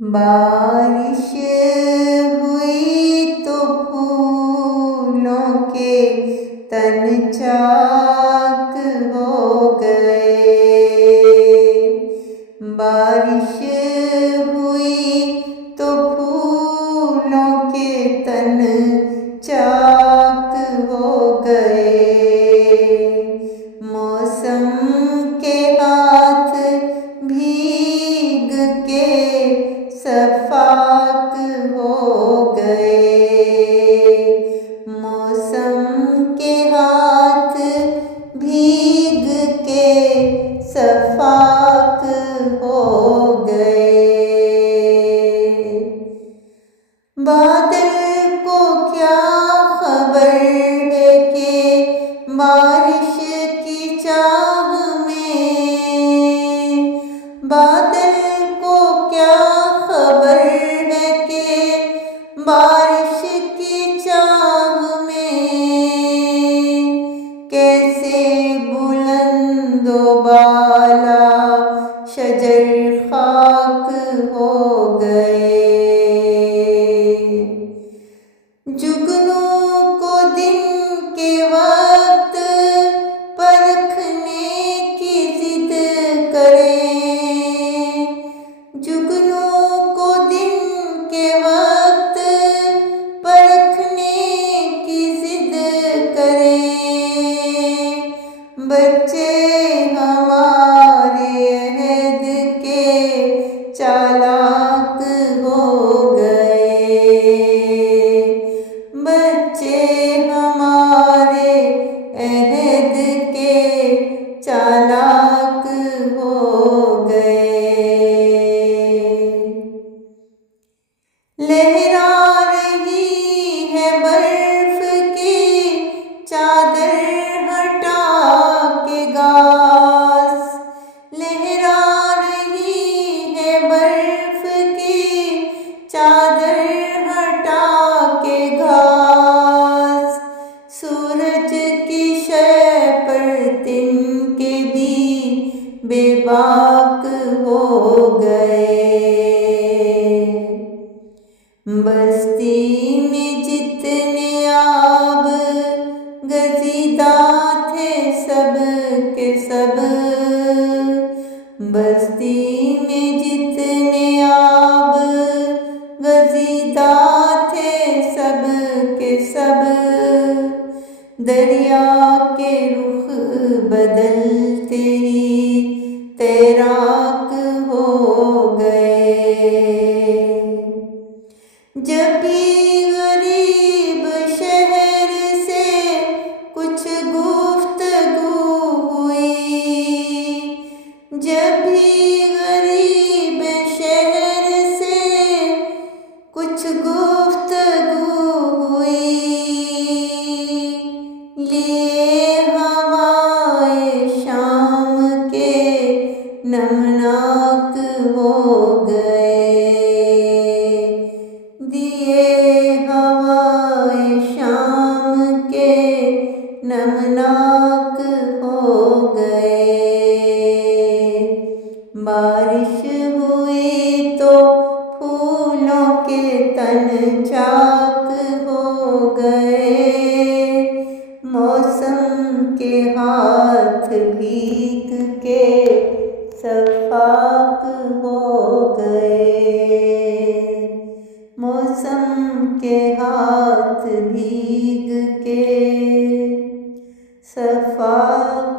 बारिश हुई तो फूलों के तन चाक हो गए। बारिश हुई तो फूलों के तन चाक हो गए। मौसम के हाथ भीग के सफाक हो गए। मौसम के हाथ भीग के सफाक हो गए। बादल को क्या खबर है कि बारिश की चाह में, बादल को क्या खबर है कि बारिश की चाह में कैसे बुलंदो बाला शजर खाक हो गए। जुगनू को दिन के वक्त परखने की जिद करें। जुगनू को दिन के वक्त परखने की जिद करें। बच्चे हमारे अहद के चालाक हो गए। बच्चे हमारे अहद के चालाक हो गए। लहरा रही है बर्फ की चादर हटा के घास। लहरा रही है बर्फ की चादर हटा के घास। सूरज की शय पर तिनके भी बेबाक हो गए। बस्ती में जितने आब गजीदा थे सब के सब। बस्ती में जितने आब गजीदा थे सब के सब। दरिया के रुख बदलते ही तैराक हो गए। जब भी गरीब शहर से कुछ गुफ्तगू हुई, जब भी गरीब शहर से कुछ गुफ्तगू हुई, लिए हवाए शाम के नमनाक हो गए। दिए हवाए शाम के नमनाक हो गए। बारिश हुई तो फूलों के तन चाक हो गए। मौसम के हाथ भीग के सफाक हो गए। मौसम के हाथ भीग के सफाक